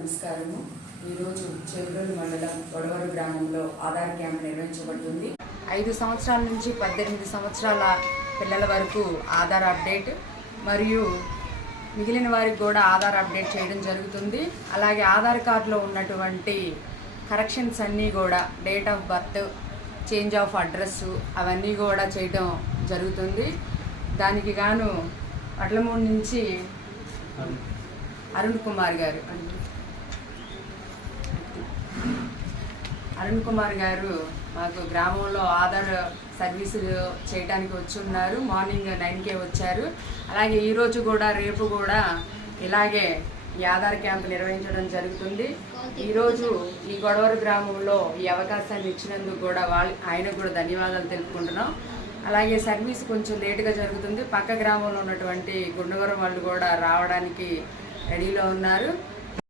నమస్కారము. ఈరోజు చెరువులు మండలం గొడవరు గ్రామంలో ఆధార్ క్యాంప్ నిర్వహించబడుతుంది. 5 సంవత్సరాల నుంచి 18 సంవత్సరాల పిల్లల వరకు ఆధార్ అప్డేట్ మరియు మిగిలిన వారికి కూడా ఆధార్ అప్డేట్ చేయడం జరుగుతుంది. అలాగే ఆధార్ కార్డులో ఉన్నటువంటి కరెక్షన్స్ అన్నీ కూడా date of birth, change of address అవన్నీ కూడా చేయడం జరుగుతుంది. దానికి గాను అట్లమూడి నుంచి అరుణ్ కుమార్ గారు మాకు గ్రామంలో ఆధార్ సర్వీసులు చేయడానికి వచ్చి ఉన్నారు. మార్నింగ్ 9కే వచ్చారు. అలాగే ఈరోజు కూడా రేపు కూడా ఇలాగే ఈ ఆధార్ క్యాంప్ నిర్వహించడం జరుగుతుంది. ఈరోజు ఈ గొడవరు గ్రామంలో ఈ అవకాశాన్ని ఇచ్చినందుకు కూడా ఆయనకు కూడా ధన్యవాదాలు తెలుపుకుంటున్నాం. అలాగే సర్వీస్ కొంచెం లేటుగా జరుగుతుంది. పక్క గ్రామంలో ఉన్నటువంటి గుండవరం వాళ్ళు కూడా రావడానికి రెడీలో ఉన్నారు.